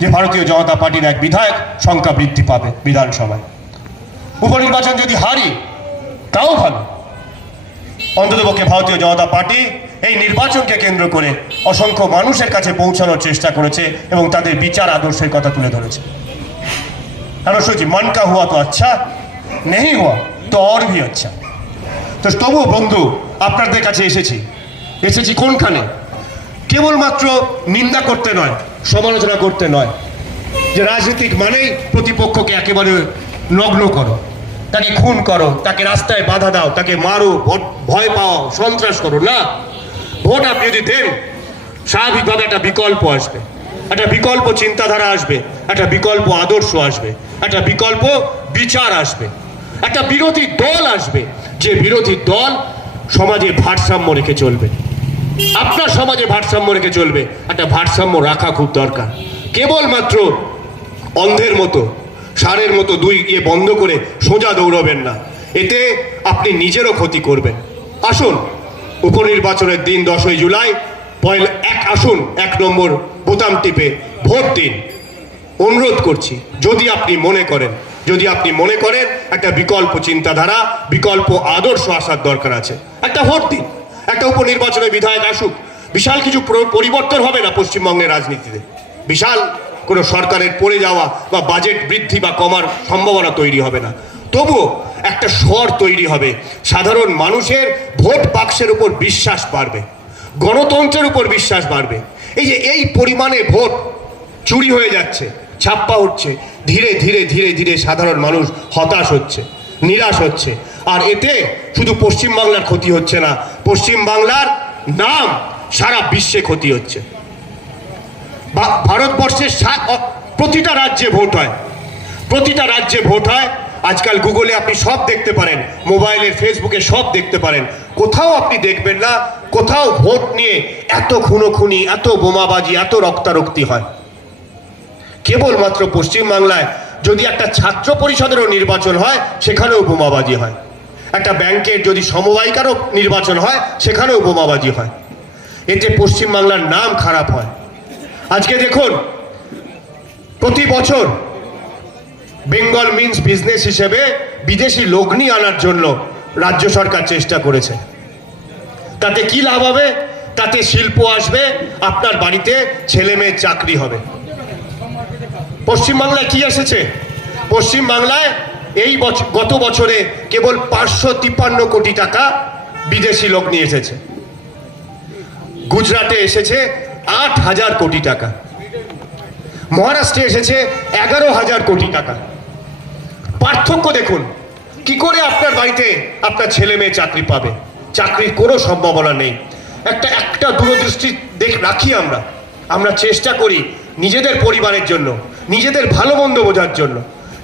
যে ভারতীয় জনতা পার্টির এক বিধায়ক সংখ্যা বৃদ্ধি পাবে বিধানসভায়। উপনির্বাচন যদি হারি, তাও ভালো। অন্ততপক্ষে ভারতীয় জনতা পার্টি এই নির্বাচনকে কেন্দ্র করে অসংখ্য মানুষের কাছে পৌঁছানোর চেষ্টা করেছে এবং তাদের বিচার আদর্শের কথা তুলে ধরেছে। কারণ হওয়া তো আচ্ছা নেই হওয়া তো অর ভি আচ্ছা। তো তবুও বন্ধু, আপনাদের কাছে এসেছি। এসেছি কোনখানে? কেবলমাত্র নিন্দা করতে নয় সমালোচনা করতে নয়। যে রাজনীতিক মানেই প্রতিপক্ষকে একেবারে নগ্ন করো। তাকে খুন করো, তাকে রাস্তায় বাধা দাও, তাকে মারো, ভোট- ভয় পাও, সন্ত্রাস করো, না। ভোট আপনি যদি দেন, স্বাভাবিকভাবে একটা বিকল্প আসবে। একটা বিকল্প চিন্তাধারা আসবে, একটা বিকল্প আদর্শ আসবে, একটা বিকল্প বিচার আসবে। একটা বিরোধী দল আসবে, যে বিরোধী দল সমাজে ভারসাম্য রেখে চলবে। আপনার সমাজে ভারসাম্য রেখে চলবে। একটা ভারসাম্য রাখা খুব দরকার। কেবলমাত্র অন্ধের মতো সারের মতো দুই ইয়ে বন্ধ করে সোজা দৌড়বেন না। এতে আপনি নিজেরও ক্ষতি করবেন। আসুন, উপনির্বাচনের দিন দশই জুলাই, পয়লা এক আসুন, এক নম্বর বোতাম টিপে ভোট দিন। অনুরোধ করছি, যদি আপনি মনে করেন, যদি আপনি মনে করেন, একটা বিকল্প চিন্তাধারা, বিকল্প আদর্শ আসার দরকার আছে। একটা ভোট দিন। একটা উপনির্বাচনে বিধায়ক আসুক, বিশাল কিছু পরিবর্তন হবে না পশ্চিমবঙ্গের রাজনীতিতে। বিশাল কোনো সরকারের পড়ে যাওয়া বা বাজেট বৃদ্ধি বা কমার সম্ভাবনা তৈরি হবে না। তবুও একটা স্বর তৈরি হবে। সাধারণ মানুষের ভোট বাক্সের উপর বিশ্বাস বাড়বে। গণতন্ত্রের উপর বিশ্বাস বাড়বে। এই যে এই পরিমাণে ভোট চুরি হয়ে যাচ্ছে, ছাপ্পা হচ্ছে, ধীরে ধীরে ধীরে ধীরে সাধারণ মানুষ হতাশ হচ্ছে, নিরাশ হচ্ছে। আর এতে শুধু পশ্চিমবাংলার ক্ষতি হচ্ছে না পশ্চিমবাংলার নাম সারা বিশ্বে ক্ষতি হচ্ছে। ভারতবর্ষের প্রতিটা রাজ্যে ভোট হয়। প্রতিটা রাজ্যে ভোট হয়। আজকাল গুগলে আপনি সব দেখতে পারেন, মোবাইলে, ফেসবুকে সব দেখতে পারেন। কোথাও আপনি দেখবেন না, কোথাও ভোট নিয়ে এত খুনোখুনি, এত বোমাবাজি, এত রক্তারক্তি হয়। কেবলমাত্র পশ্চিমবাংলায় যদি একটা ছাত্র পরিষদেরও নির্বাচন হয়, সেখানেও বোমাবাজি হয়। একটা ব্যাংকের যদি সমবায়িকারও নির্বাচন হয় সেখানেও বোমাবাজি হয়। এতে পশ্চিমবাংলার নাম খারাপ হয়। আজকে দেখুন, প্রতি বছর বেঙ্গল মিন্স বিজনেস হিসেবে বিদেশি লগ্নি আনার জন্য রাজ্য সরকার চেষ্টা করেছে। তাতে কি লাভ হবে? তাতে শিল্প আসবে, আপনার বাড়িতে ছেলে মেয়ের চাকরি হবে। পশ্চিমবাংলায় কি এসেছে? পশ্চিমবাংলায় এই বছর গত বছরে কেবল পাঁচশো তিপ্পান্ন কোটি টাকা বিদেশি লোক নিয়ে এসেছে। গুজরাটে এসেছে আট হাজার কোটি টাকা। মহারাষ্ট্রে এসেছে এগারো হাজার কোটি টাকা। পার্থক্য দেখুন, কি করে আপনার বাড়িতে আপনার ছেলে মেয়ে চাকরি পাবে? চাকরির কোনো সম্ভাবনা নেই। একটা একটা দূরদৃষ্টি দেখ, রাখি আমরা। আমরা চেষ্টা করি নিজেদের পরিবারের জন্য, নিজেদের ভালো মন্দ বোঝার জন্য।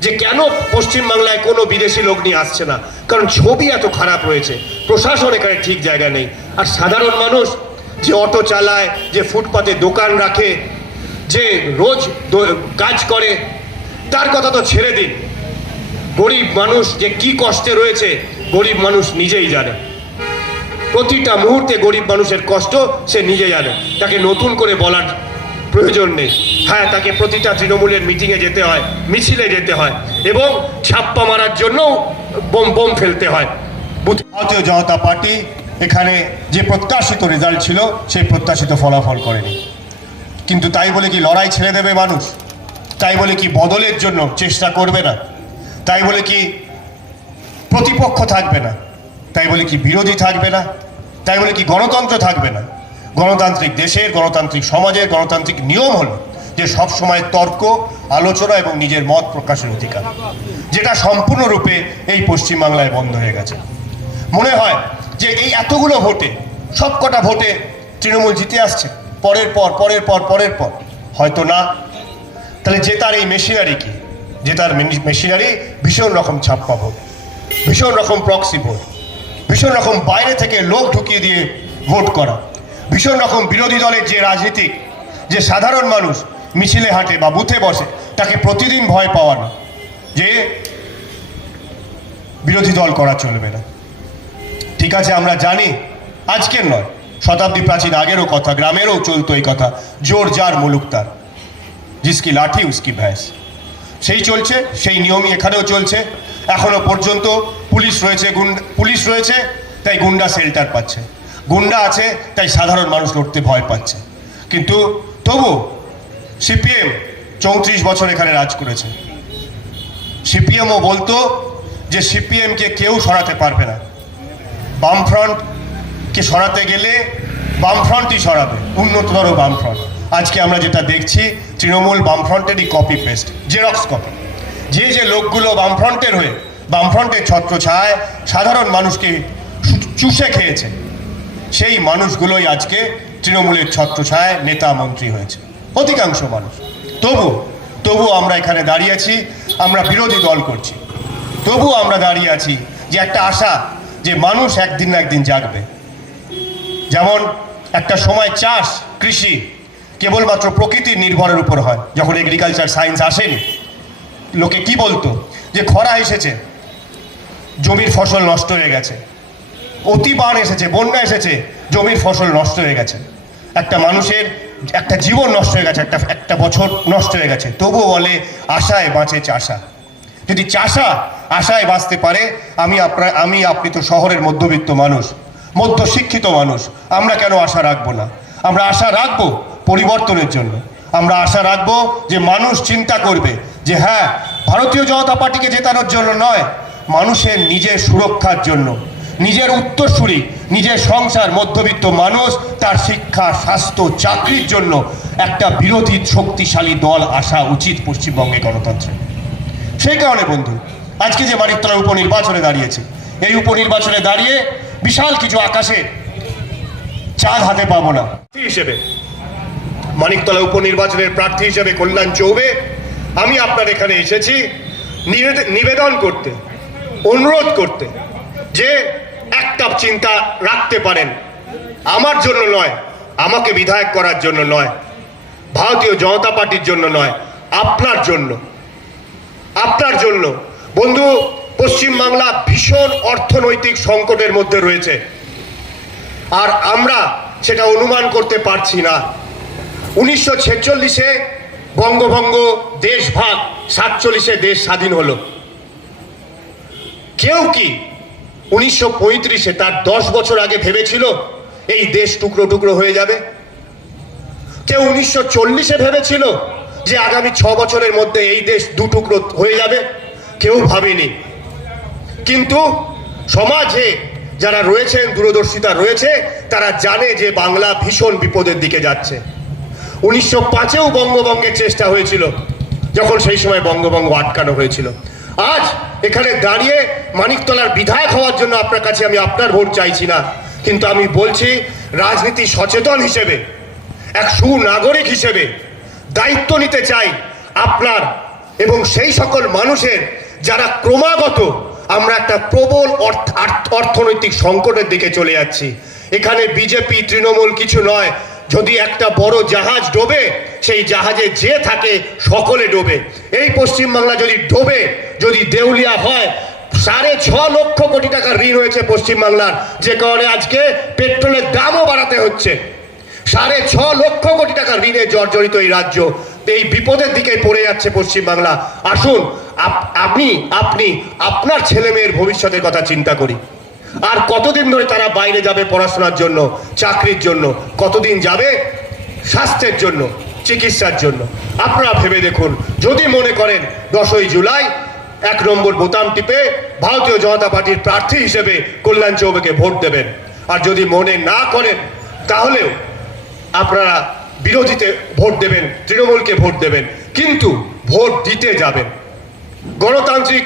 যে কেন পশ্চিমবাংলায় কোনো বিদেশি লোক নিয়ে আসছে না? কারণ ছবি এত খারাপ রয়েছে। প্রশাসন এখানে ঠিক জায়গা নেই। আর সাধারণ মানুষ যে অটো চালায়, যে ফুটপাতে দোকান রাখে, যে রোজ কাজ করে, তার কথা তো ছেড়ে দিন। গরিব মানুষ যে কি কষ্টে রয়েছে, গরিব মানুষ নিজেই জানে। প্রতিটা মুহূর্তে গরিব মানুষের কষ্ট সে নিজে জানে। তাকে নতুন করে বলার প্রয়োজন নেই। হ্যাঁ তাকে প্রতিটা তৃণমূলের মিটিংয়ে যেতে হয়, মিছিলে যেতে হয় এবং ছাপ্পা মারার জন্য বোম বোম ফেলতে হয়। ভারতীয় জনতা পার্টি এখানে যে প্রত্যাশিত রেজাল্ট ছিল, সেই প্রত্যাশিত ফলাফল করেনি। কিন্তু তাই বলে কি লড়াই ছেড়ে দেবে মানুষ? তাই বলে কি বদলের জন্য চেষ্টা করবে না? তাই বলে কি প্রতিপক্ষ থাকবে না? তাই বলে কি বিরোধী থাকবে না? তাই বলে কি গণতন্ত্র থাকবে না? গণতান্ত্রিক দেশের গণতান্ত্রিক সমাজের গণতান্ত্রিক নিয়ম হলো যে সব সময় তর্ক, আলোচনা এবং নিজের মত প্রকাশের অধিকার, যেটা সম্পূর্ণরূপে এই পশ্চিমবাংলায় বন্ধ হয়ে গেছে। মনে হয় যে এই এতগুলো ভোটে সবকটা ভোটে তৃণমূল জিতে আসছে, পরের পর পরের পর পরের পর, হয়তো না। তাহলে জেতার এই মেশিনারি কি? জেতার মেশিনারি ভীষণ রকম ছাপ্পা ভোট, ভীষণ রকম প্রক্সি ভোট, ভীষণ রকম বাইরে থেকে লোক ঢুকিয়ে দিয়ে ভোট করা। ভীষণ রকম বিরোধী দলের যে রাজনীতিক, যে সাধারণ মানুষ মিছিলে হাঁটে বা বুথে বসে, তাকে প্রতিদিন ভয় পাওয়ানো যে বিরোধী দল করা চলবে না। ঠিক আছে, আমরা জানি আজকের নয়, শতাব্দী প্রাচীন আগেরও কথা, গ্রামেরও চলতো এই কথা, জোর যার মুলুক তার, জিসকি লাঠি, উসকি ভ্যাস। সেই চলছে, সেই নিয়মই এখানেও চলছে। এখনও পর্যন্ত পুলিশ রয়েছে, গুন্ডা, পুলিশ রয়েছে, তাই গুন্ডা শেল্টার পাচ্ছে। গুন্ডা আছে, তাই সাধারণ মানুষ লড়তে ভয় পাচ্ছে। কিন্তু তবু সিপিএম চৌত্রিশ বছর এখানে রাজ করেছে। সিপিএমও বলতো যে সিপিএমকে কেউ সরাতে পারবে না। বামফ্রন্টকে সরাতে গেলে বামফ্রন্টই সরাবে, উন্নততর বামফ্রন্ট। আজকে আমরা যেটা দেখছি, তৃণমূল বামফ্রন্টেরই কপি পেস্ট জেরক্স কপি যে যে লোকগুলো বামফ্রন্টের হয়ে, বামফ্রন্টের ছত্রছায়, সাধারণ মানুষকে চুষে খেয়েছে। সেই মানুষগুলোই আজকে তৃণমূলের ছত্রছায় নেতা মন্ত্রী হয়েছে। অধিকাংশ মানুষ। তবু তবু আমরা এখানে দাঁড়িয়ে আছি, আমরা বিরোধী দল করছি। তবু আমরা দাঁড়িয়ে আছি যে একটা আশা যে মানুষ একদিন না একদিন জাগবে। যেমন একটা সময় চাষ, কৃষি কেবলমাত্র প্রকৃতির নির্ভরের উপর হয়, যখন এগ্রিকালচার সায়েন্স আসেনি। লোকে কি বলতো? যে খরা এসেছে, জমির ফসল নষ্ট হয়ে গেছে। অতিবান এসেছে, বন্যা এসেছে, জমির ফসল নষ্ট হয়ে গেছে। একটা মানুষের একটা জীবন নষ্ট হয়ে গেছে, একটা একটা বছর নষ্ট হয়ে গেছে। তবু বলে, আশায় বাঁচে চাষা। যদি চাষা আশায় বাঁচতে পারে, আমি আপনার, আমি আপনি তো শহরের মধ্যবিত্ত মানুষ মধ্য শিক্ষিত মানুষ, আমরা কেন আশা রাখব না? আমরা আশা রাখব পরিবর্তনের জন্য। আমরা আশা রাখব যে মানুষ চিন্তা করবে যে হ্যাঁ ভারতীয় জনতা পার্টিকে জেতানোর জন্য নয়, মানুষের নিজের সুরক্ষার জন্য। নিজের উত্তরসূরি, নিজের সংসার মধ্যবিত্ত মানুষ, তার শিক্ষা, স্বাস্থ্য, চাকরির জন্য একটা বিরোধী, শক্তিশালী দল আসা উচিত পশ্চিমবঙ্গে গণতন্ত্রে। সেই কারণে, বন্ধু, আজকে যে মানিকতলা উপনির্বাচনে দাঁড়িয়েছে, এই উপনির্বাচনে দাঁড়িয়ে বিশাল কিছু আকাশে চাঁদ হাতে পাবো না। হিসেবে, মানিকতলা উপনির্বাচনের প্রার্থী হিসেবে কল্যাণ চৌবে, আমি আপনার এখানে এসেছি, নিবেদ- নিবেদন করতে, অনুরোধ করতে যে একটা চিন্তা রাখতে পারেন। আমার জন্য নয়, আমাকে বিধায়ক করার জন্য নয়, ভারতীয় জনতা পার্টির জন্য নয়, আপনার জন্য। আপনার জন্য। বন্ধু, পশ্চিমবাংলা ভীষণ অর্থনৈতিক সংকটের মধ্যে রয়েছে। আর আমরা সেটা অনুমান করতে পারছি না। উনিশশো ছেচল্লিশে বঙ্গভঙ্গ দেশ ভাগ, সাতচল্লিশে দেশ স্বাধীন হলো। কেউ কি উনিশশো পঁয়ত্রিশে তার দশ বছর আগে ভেবেছিল এই দেশ টুকরো টুকরো হয়ে যাবে। কেউ উনিশশো চল্লিশে ভেবেছিল যে আগামী ছ বছরের মধ্যে এই দেশ দু টুকরো হয়ে যাবে, কেউ ভাবেনি। কিন্তু সমাজে যারা রয়েছেন, দূরদর্শিতা রয়েছে, তারা জানে যে বাংলা ভীষণ বিপদের দিকে যাচ্ছে। উনিশশো পাঁচেও বঙ্গভঙ্গের চেষ্টা হয়েছিল, যখন সেই সময় বঙ্গভঙ্গ আটকানো হয়েছিল। আজ এখানে দাঁড়িয়ে মানিকতলার বিধায়ক হওয়ার জন্য আপনার কাছে আমি আপনার ভোট চাইছি না। কিন্তু আমি বলছি, রাজনীতি সচেতন হিসেবে, এক সুনাগরিক হিসেবে দায়িত্ব নিতে চাই আপনার এবং সেই সকল মানুষের যারা ক্রমাগত আমরা একটা প্রবল অর্থ অর্থনৈতিক সংকটের দিকে চলে যাচ্ছি। এখানে বিজেপি, তৃণমূল কিছু নয়। যদি একটা বড় জাহাজ ডোবে, সেই জাহাজে যে থাকে সকলে ডোবে। এই পশ্চিমবাংলা যদি ডোবে যদি দেউলিয়া হয়, সাড়ে ছ লক্ষ কোটি টাকা ঋণ হয়েছে পশ্চিমবাংলার। যে কারণে আজকে পেট্রোলের দামও বাড়াতে হচ্ছে। সাড়ে ছ লক্ষ কোটি টাকা ঋণে জর্জরিত এই রাজ্য। এই বিপদের দিকে পড়ে যাচ্ছে পশ্চিমবাংলা। আসুন, আপ- আমি, আপনি, আপনার ছেলে মেয়ের ভবিষ্যতের কথা চিন্তা করি। আর কতদিন ধরে তারা বাইরে যাবে পড়াশোনার জন্য, চাকরির জন্য? কতদিন যাবে? স্বাস্থ্যের জন্য, চিকিৎসার জন্য। আপনারা ভেবে দেখুন। যদি মনে করেন, দশই জুলাই এক নম্বর বোতাম টিপে ভারতীয় জনতা পার্টির প্রার্থী হিসেবে কল্যাণ চৌবেকে ভোট দেবেন। আর যদি মনে না করেন, তাহলেও আপনারা বিরোধীতে ভোট দেবেন, তৃণমূলকে ভোট দেবেন, কিন্তু ভোট দিতে যাবেন। গণতান্ত্রিক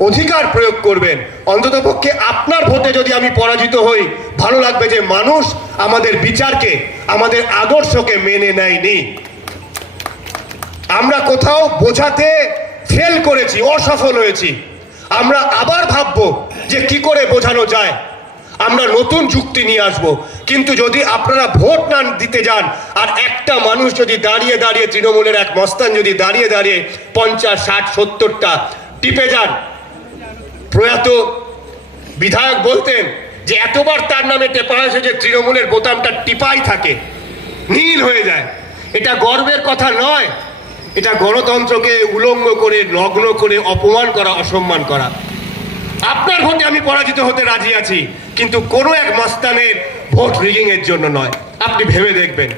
অধিকার প্রয়োগ করবেন। অন্ততপক্ষে আপনার ভোটে যদি আমি পরাজিত হই, ভালো লাগবে যে মানুষ আমাদের বিচারকে, আমাদের আদর্শকে মেনে নেয়নি। আমরা কোথাও বোঝাতে ফেল করেছি, অসফল হয়েছি। আমরা আবার ভাববো যে কি করে বোঝানো যায়। আমরা নতুন যুক্তি নিয়ে আসব। কিন্তু যদি আপনারা ভোট না দিতে যান, আর একটা মানুষ যদি দাঁড়িয়ে দাঁড়িয়ে তৃণমূলের এক মস্তান যদি দাঁড়িয়ে দাঁড়িয়ে পঞ্চাশ, ষাট, সত্তরটা টিপে যান, প্রয়াত বিধায়ক বলতেন যে এতবার তার নামে টেপা হয়েছে যে তৃণমূলের বোতামটা টিপাই থাকে, নীল হয়ে যায়। এটা গর্বের কথা নয়। এটা গণতন্ত্রকে উলঙ্গ করে, নগ্ন করে, অপমান করা, অসম্মান করা। আপনার ভোটে আমি পরাজিত হতে রাজি আছি, কিন্তু কোনো এক মস্তানের ভোট রিগিং এর জন্য নয়। আপনি ভেবে দেখবেন।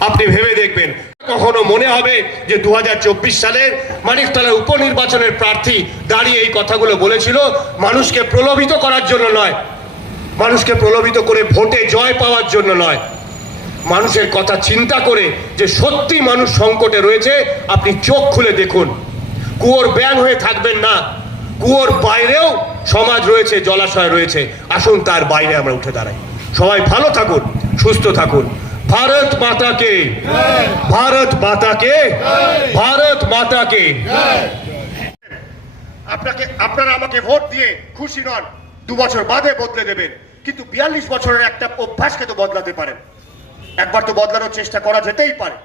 আপনি ভেবে দেখবেন। কখনো মনে হবে যে দু হাজার চব্বিশ সালের মানিকতলার উপনির্বাচনের প্রার্থী দাঁড়িয়ে এই কথাগুলো বলেছিল, মানুষকে প্রলোভিত করার জন্য নয়। মানুষকে প্রলোভিত করে ভোটে জয় পাওয়ার জন্য নয়। মানুষের কথা চিন্তা করে যে সত্যি মানুষ সংকটে রয়েছে, আপনি চোখ খুলে দেখুন। কুয়োর ব্যাং হয়ে থাকবেন না। কুয়োর বাইরেও সমাজ রয়েছে, জলাশয় রয়েছে। আসুন তার বাইরে আমরা উঠে দাঁড়াই। সবাই ভালো থাকুন, সুস্থ থাকুন। ভারত মাতাকে। ভারত মাতাকে। ভারত মাতাকে। আপনাকে, আপনারা আমাকে ভোট দিয়ে খুশি নন। দু বছর বাদে বদলে দেবেন। কিন্তু বিয়াল্লিশ বছরের একটা অভ্যাসকে তো বদলাতে পারেন। একবার তো বদলানোর চেষ্টা করা যেতেই পারে।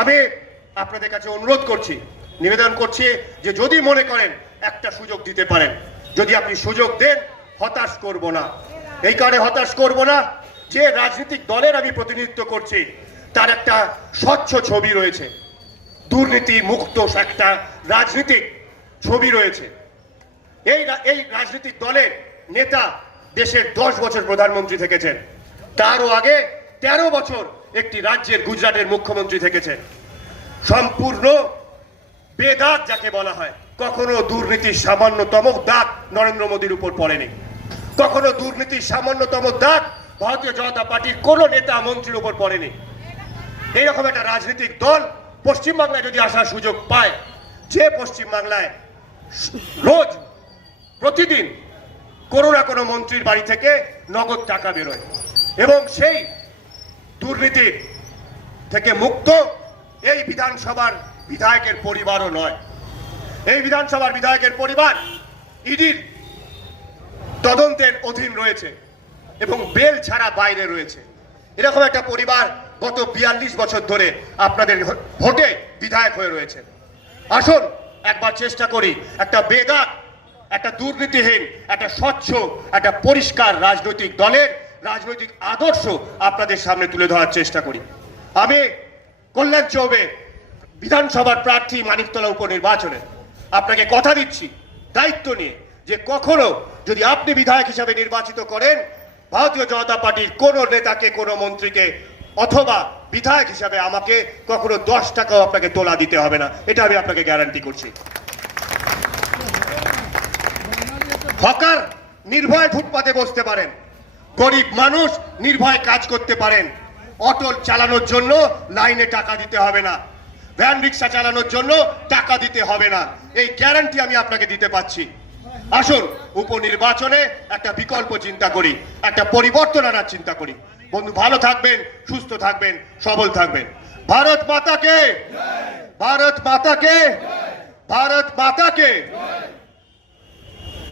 আমি আপনাদের কাছে অনুরোধ করছি, নিবেদন করছি যে যদি মনে করেন একটা সুযোগ দিতে পারেন, যদি আপনি সুযোগ দেন, হতাশ করব না। এই কারণে হতাশ করব না যে রাজনৈতিক দলের আমি প্রতিনিধিত্ব করছি, তার একটা স্বচ্ছ ছবি রয়েছে। দুর্নীতি মুক্ত একটা রাজনীতিক ছবি রয়েছে। এই এই রাজনৈতিক দলের নেতা দেশের দশ বছর প্রধানমন্ত্রী থেকেছেন। তারও আগে তেরো বছর একটি রাজ্যের গুজরাটের মুখ্যমন্ত্রী থেকেছেন সম্পূর্ণ বেদাত যাকে বলা হয়। কখনো দুর্নীতির সামান্যতম দাগ নরেন্দ্র মোদীর উপর পড়েনি। কখনো দুর্নীতির সামান্যতম দাগ ভারতীয় জনতা পার্টির কোনো নেতা মন্ত্রীর উপর পড়েনি। এইরকম একটা রাজনৈতিক দল পশ্চিমবাংলায় যদি আসার সুযোগ পায়, যে পশ্চিমবাংলায় রোজ, প্রতিদিন কোনো না কোনো মন্ত্রীর বাড়ি থেকে নগদ টাকা বেরোয়। এবং সেই দুর্নীতির থেকে মুক্ত, এই বিধানসভার বিধায়কের পরিবারও নয়। এই বিধানসভার বিধায়কের পরিবার ইডির তদন্তের অধীন রয়েছে এবং বেল ছাড়া বাইরে রয়েছে। এরকম একটা পরিবার গত বিয়াল্লিশ বছর ধরে আপনাদের ভোটে বিধায়ক হয়ে রয়েছে। আসুন, একবার চেষ্টা করি একটা বেদাক একটা দুর্নীতিহীন, একটা স্বচ্ছ, একটা পরিষ্কার রাজনৈতিক দলের রাজনৈতিক আদর্শ আপনাদের সামনে তুলে ধরার চেষ্টা করি। আমি কল্যাণ চৌবে, বিধানসভার প্রার্থী মানিকতলা উপনির্বাচনে আপনাকে কথা দিচ্ছি, দায়িত্ব নিয়ে, যে কখনো যদি আপনি বিধায়ক হিসাবে নির্বাচিত করেন, ভারতীয় জনতা পার্টির কোনো নেতাকে, কোনো মন্ত্রীকে, অথবা বিধায়ক হিসাবে আমাকে কখনো দশ টাকাও আপনাকে তোলা দিতে হবে না। এটা আমি আপনাকে গ্যারান্টি করছি। হকার নির্ভয় ফুটপাতে বসতে পারেন। গরিব মানুষ নির্ভয় কাজ করতে পারেন। অটো চালানোর জন্য লাইনে টাকা দিতে হবে না। ভ্যান রিক্সা চালানোর জন্য টাকা দিতে হবে না। এই গ্যারান্টি আমি আপনাকে দিতে পাচ্ছি। আসুন, উপনির্বাচনে একটা বিকল্প চিন্তা করি, একটা পরিবর্তন আনার চিন্তা করি। বন্ধু, ভালো থাকবেন, সুস্থ থাকবেন, সবল থাকবেন। ভারত মাতাকে ভারত মাতাকে ভারত মাতাকে